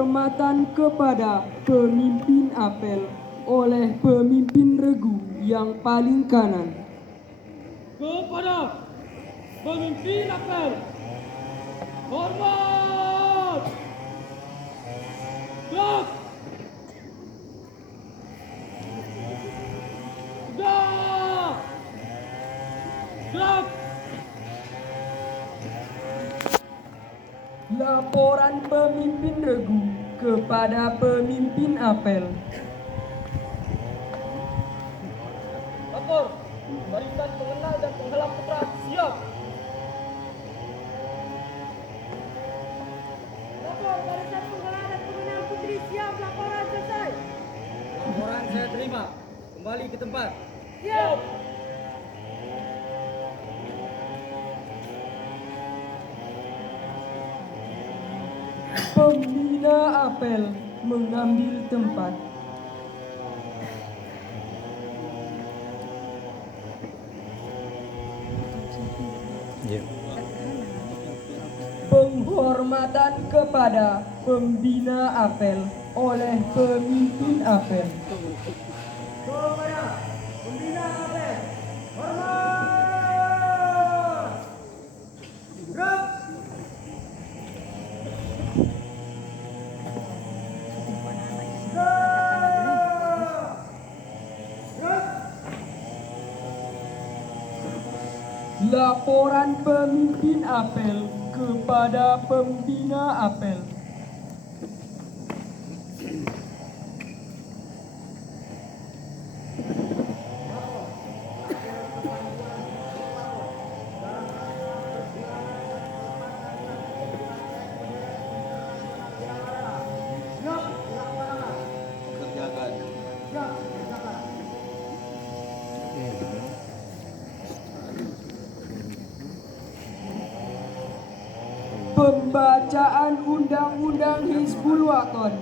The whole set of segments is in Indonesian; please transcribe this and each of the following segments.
penghormatan kepada pemimpin apel oleh pemimpin regu yang paling kanan. Kepada pemimpin apel, hormat! Gerak! Gerak! Gerak! Laporan pemimpin regu kepada pemimpin apel. Lapor, barisan pengenal dan penghalang putra siap. Lapor barisan penghalang dan pengenal putri siap. Laporan selesai. Laporan saya terima. Kembali ke tempat. Siap. Pembina apel mengambil tempat. Penghormatan kepada pembina apel oleh pemimpin apel. Kepada pembina apel, hormat! Gerak! Laporan pemimpin apel kepada pembina apel. Pembacaan Undang-Undang Hizbul Wathan.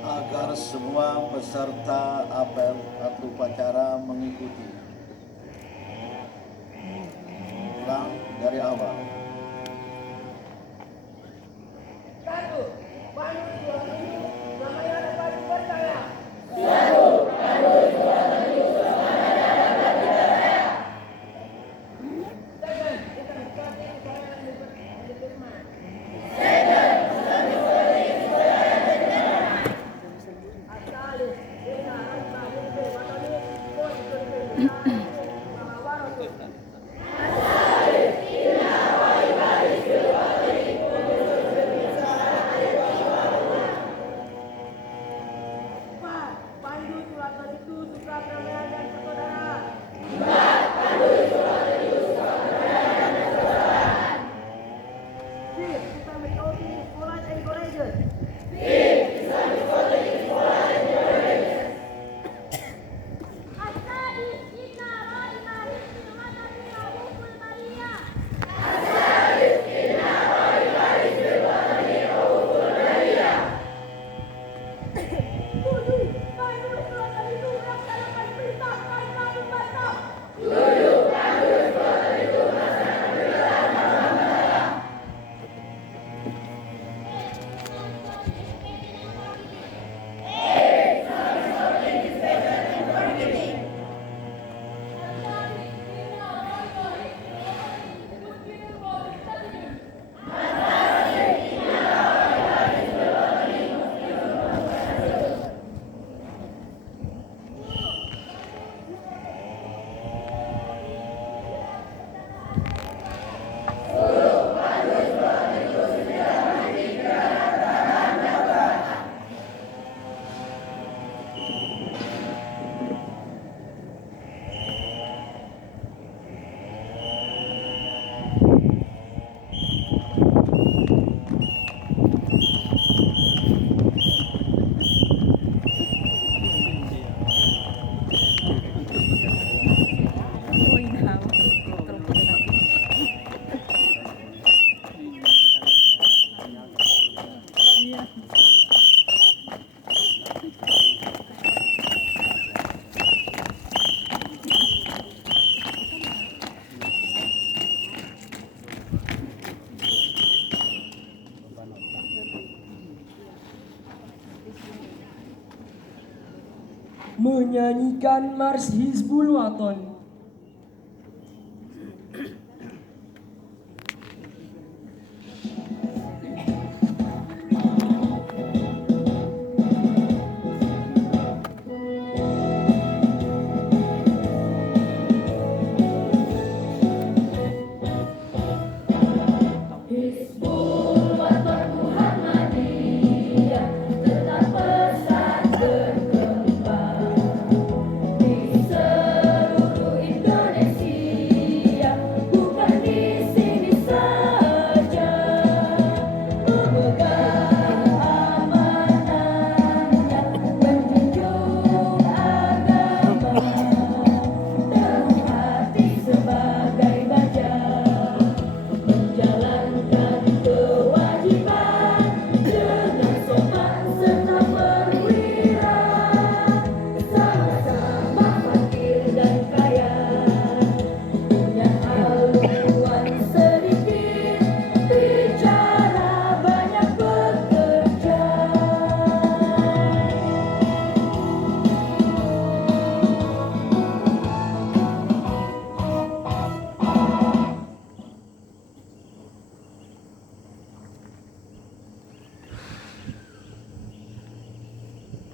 Agar semua peserta apel atau upacara mengikuti. Ulang dari awal. menyanyikan Mars Hizbul Waton.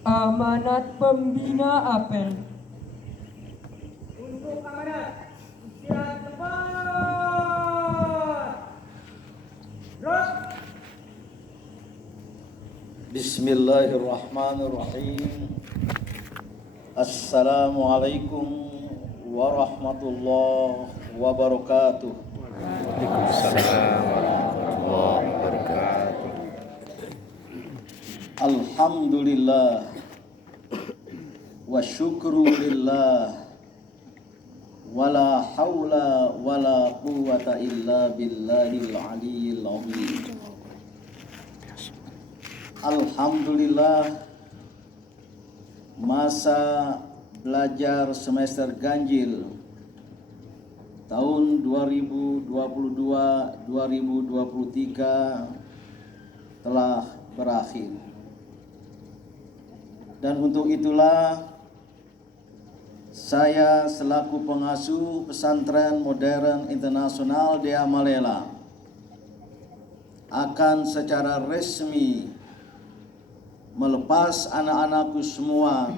Amanat Pembina Apel. Untuk amanat, istirahat tempat. Terus. Bismillahirrahmanirrahim. Assalamualaikum warahmatullahi wabarakatuh. Waalaikumsalam warahmatullahi wabarakatuh. Alhamdulillah wa syukru lillah wala haula wala quwata illa billahil aliyyil azim. Alhamdulillah, masa belajar semester ganjil tahun 2022-2023 telah berakhir. Dan untuk itulah saya selaku pengasuh Pesantren Modern Internasional Dea Malela akan secara resmi melepas anak-anakku semua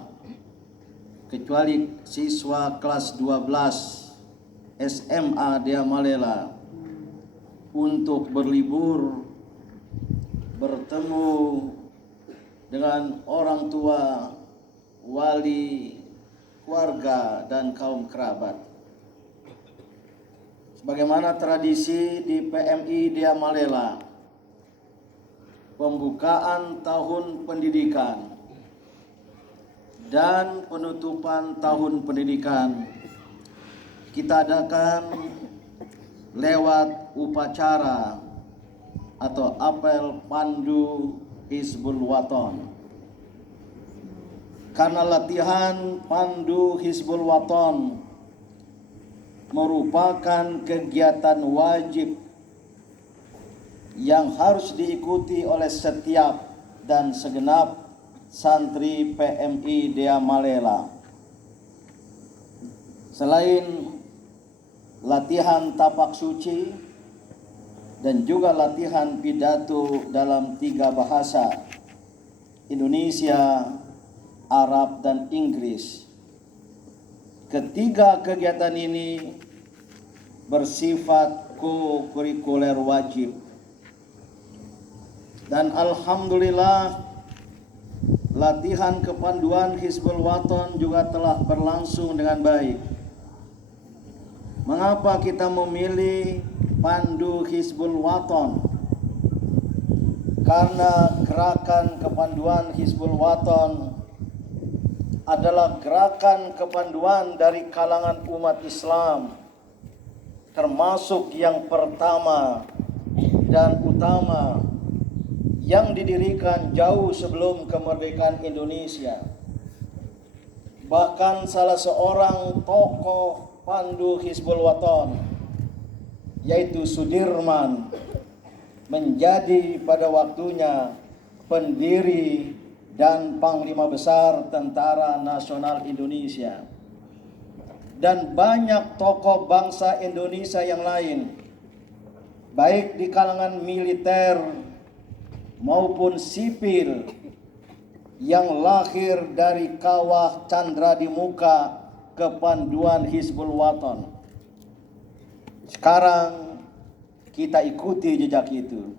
kecuali siswa kelas 12 SMA Dea Malela untuk berlibur bertemu dengan orang tua, wali, keluarga, dan kaum kerabat. Sebagaimana tradisi di PMI Dea Malela, pembukaan tahun pendidikan dan penutupan tahun pendidikan kita adakan lewat upacara atau apel pandu Hizbul Waton. Karena latihan pandu Hizbul Waton merupakan kegiatan wajib yang harus diikuti oleh setiap dan segenap santri PMI Dea Malela. Selain latihan tapak suci dan juga latihan pidato dalam 3 bahasa, Indonesia, Arab, dan Inggris. Ketiga kegiatan ini bersifat co-kurikuler wajib. Dan alhamdulillah, latihan kepanduan Hizbul Waton juga telah berlangsung dengan baik. Mengapa kita memilih pandu Hizbul Waton? Karena gerakan kepanduan Hizbul Waton adalah gerakan kepanduan dari kalangan umat Islam, termasuk yang pertama dan utama yang didirikan jauh sebelum kemerdekaan Indonesia. Bahkan salah seorang tokoh pandu Hizbul Waton, yaitu Sudirman, menjadi pada waktunya pendiri dan Panglima Besar Tentara Nasional Indonesia, dan banyak tokoh bangsa Indonesia yang lain, baik di kalangan militer maupun sipil, yang lahir dari kawah Candra di Muka kepanduan Hizbul Waton. Sekarang kita ikuti jejak itu.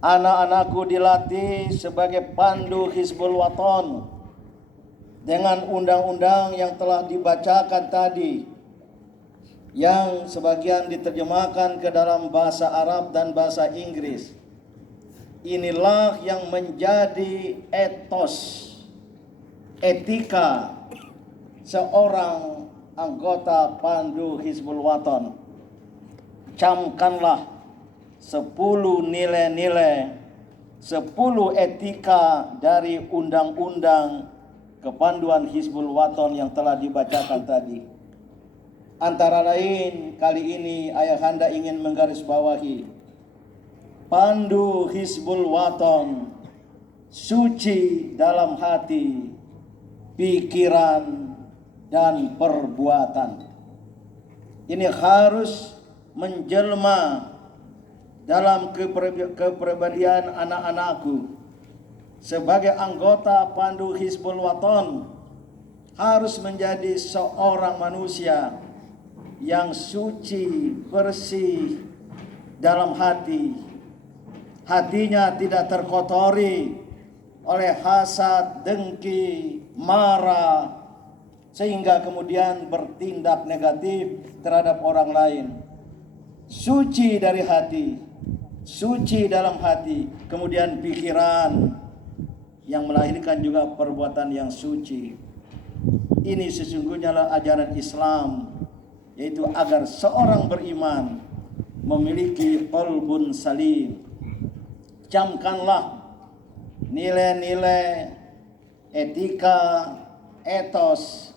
Anak-anakku dilatih sebagai pandu Hizbul Waton dengan undang-undang yang telah dibacakan tadi, yang sebagian diterjemahkan ke dalam bahasa Arab dan bahasa Inggris. Inilah yang menjadi etos, etika seorang anggota pandu Hizbul Waton. Camkanlah 10 nilai-nilai, 10 etika dari undang-undang kepanduan Hizbul Waton yang telah dibacakan tadi. Antara lain, kali ini Ayahanda ingin menggarisbawahi pandu Hizbul Waton suci dalam hati, pikiran, dan perbuatan. Ini harus menjelma dalam kepribadian anak-anakku. Sebagai anggota pandu Hizbul Waton, harus menjadi seorang manusia yang suci, bersih dalam hati. Hatinya tidak terkotori oleh hasad, dengki, marah, sehingga kemudian bertindak negatif terhadap orang lain. Suci dari hati, suci dalam hati, kemudian pikiran yang melahirkan juga perbuatan yang suci. Ini sesungguhnya adalah ajaran Islam, yaitu agar seorang beriman memiliki qalbun salim. Camkanlah nilai-nilai, etika, etos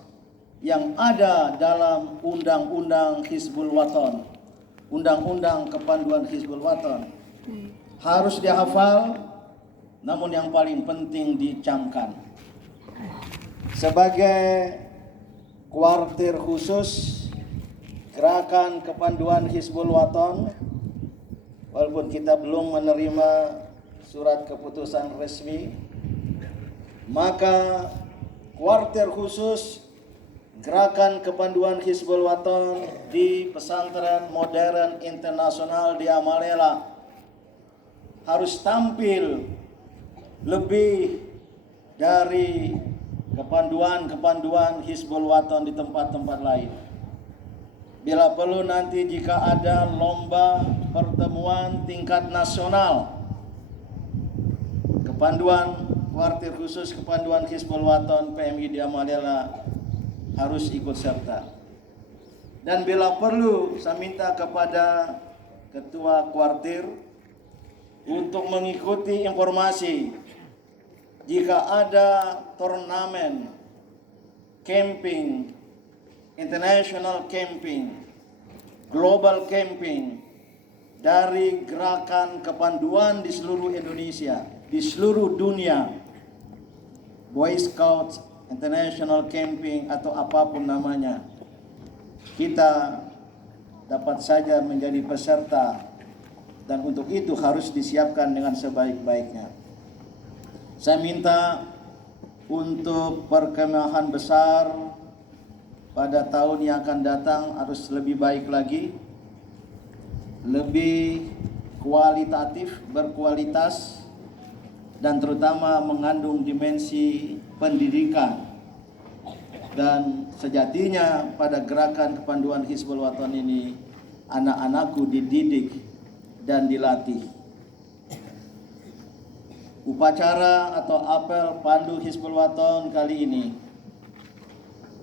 yang ada dalam undang-undang Hizbul Waton, undang-undang kepanduan Hizbul Waton. Harus dihafal, namun yang paling penting dicamkan. Sebagai kuartir khusus gerakan kepanduan Hizbul Waton, walaupun kita belum menerima surat keputusan resmi, maka kuartir khusus gerakan kepanduan Hizbul Waton di Pesantren Modern Internasional di Amalela harus tampil lebih dari kepanduan Hizbul Waton di tempat-tempat lain. Bila perlu nanti jika ada lomba pertemuan tingkat nasional, kepanduan kuartir khusus kepanduan Hizbul Waton PMI di Amalela harus ikut serta. Dan bila perlu saya minta kepada ketua kuartir untuk mengikuti informasi jika ada turnamen camping, international camping, global camping dari gerakan kepanduan di seluruh Indonesia, di seluruh dunia, Boy Scouts, international camping atau apapun namanya, kita dapat saja menjadi peserta, dan untuk itu harus disiapkan dengan sebaik-baiknya. Saya minta untuk perkemahan besar pada tahun yang akan datang harus lebih baik lagi, lebih kualitatif, berkualitas, dan terutama mengandung dimensi pendidikan. Dan sejatinya pada gerakan kepanduan Hizbul Waton ini, anak-anakku dididik dan dilatih. Upacara atau apel pandu Hizbul Waton kali ini,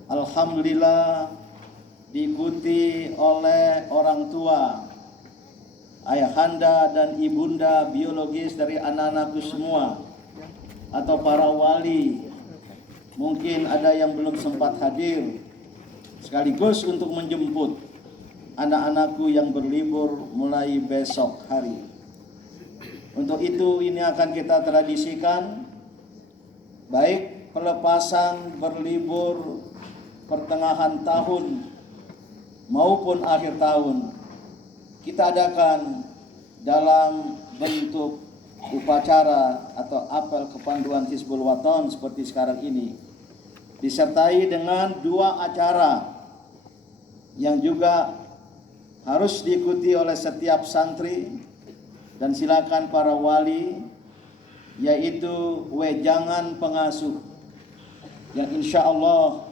alhamdulillah, diikuti oleh orang tua, ayahanda dan ibunda biologis dari anak-anakku semua, atau para wali. Mungkin ada yang belum sempat hadir, sekaligus untuk menjemput anak-anakku yang berlibur mulai besok hari. Untuk itu ini akan kita tradisikan baik pelepasan berlibur pertengahan tahun maupun akhir tahun, kita adakan dalam bentuk upacara atau apel kepanduan Hizbul Waton seperti sekarang ini, disertai dengan 2 acara yang juga harus diikuti oleh setiap santri dan silakan para wali, yaitu wejangan pengasuh yang insya Allah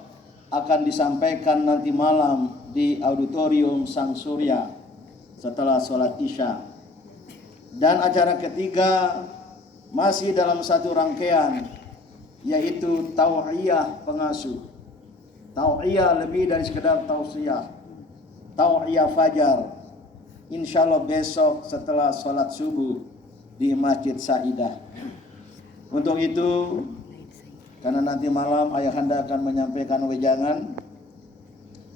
akan disampaikan nanti malam di auditorium Sang Surya setelah sholat Isya. Dan acara ketiga masih dalam satu rangkaian, yaitu tau'iyah pengasuh. Tau'iyah lebih dari sekedar tausiah, tau'iyah fajar, insya Allah besok setelah sholat subuh di Masjid Saidah. Untuk itu, karena nanti malam Ayahanda akan menyampaikan wejangan,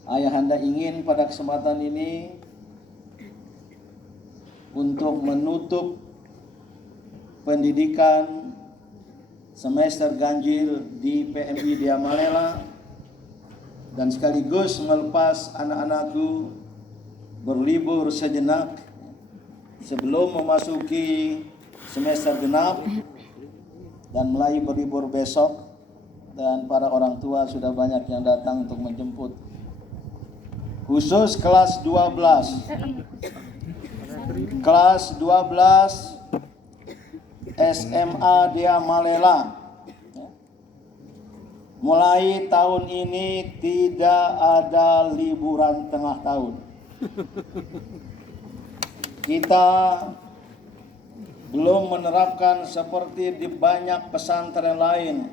Ayahanda ingin pada kesempatan ini untuk menutup pendidikan semester ganjil di PMI Diamalela dan sekaligus melepas anak-anakku berlibur sejenak sebelum memasuki semester genap dan mulai berlibur besok, dan para orang tua sudah banyak yang datang untuk menjemput. Khusus kelas 12 SMA Diamalela, mulai tahun ini tidak ada liburan tengah tahun. Kita belum menerapkan seperti di banyak pesantren lain,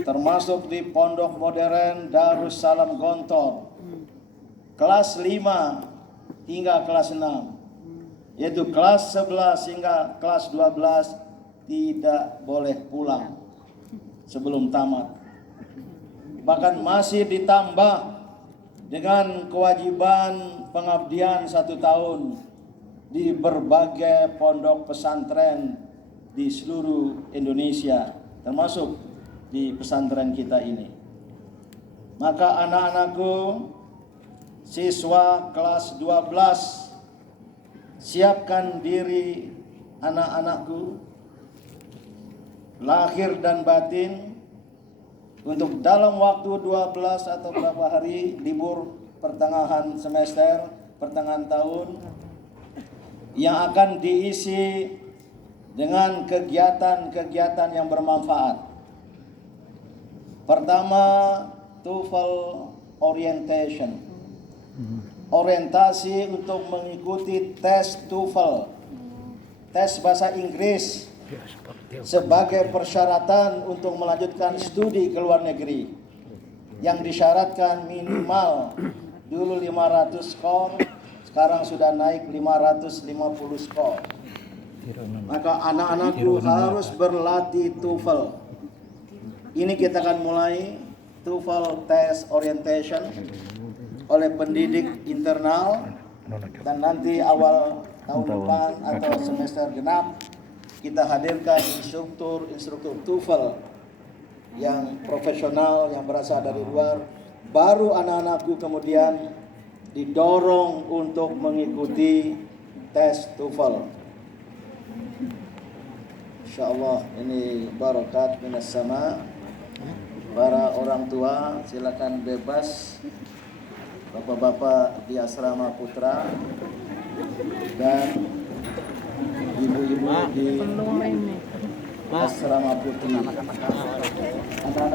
termasuk di Pondok Modern Darussalam Gontor, kelas 5 hingga kelas 6, yaitu kelas 11 hingga kelas 12 tidak boleh pulang sebelum tamat. Bahkan masih ditambah dengan kewajiban pengabdian 1 tahun di berbagai pondok pesantren di seluruh Indonesia, termasuk di pesantren kita ini. Maka anak-anakku, siswa kelas 12, siapkan diri anak-anakku, lahir dan batin, untuk dalam waktu 12 atau beberapa hari libur pertengahan semester, pertengahan tahun, yang akan diisi dengan kegiatan-kegiatan yang bermanfaat. Pertama, TOEFL orientation, orientasi untuk mengikuti tes TOEFL, tes bahasa Inggris, sebagai persyaratan untuk melanjutkan studi ke luar negeri, yang disyaratkan minimal dulu 500 skor, sekarang sudah naik 550 skor. Maka anak-anakku harus berlatih TOEFL. Ini kita akan mulai TOEFL test orientation oleh pendidik internal, dan nanti awal tahun depan atau semester genap kita hadirkan instruktur TOEFL yang profesional, yang berasal dari luar. Baru anak-anakku kemudian didorong untuk mengikuti tes TOEFL. Insyaallah ini barakat minas sama. Para orang tua silakan bebas, bapak-bapak di asrama putra dan ibu-ibu di asrama putri. Anak-anak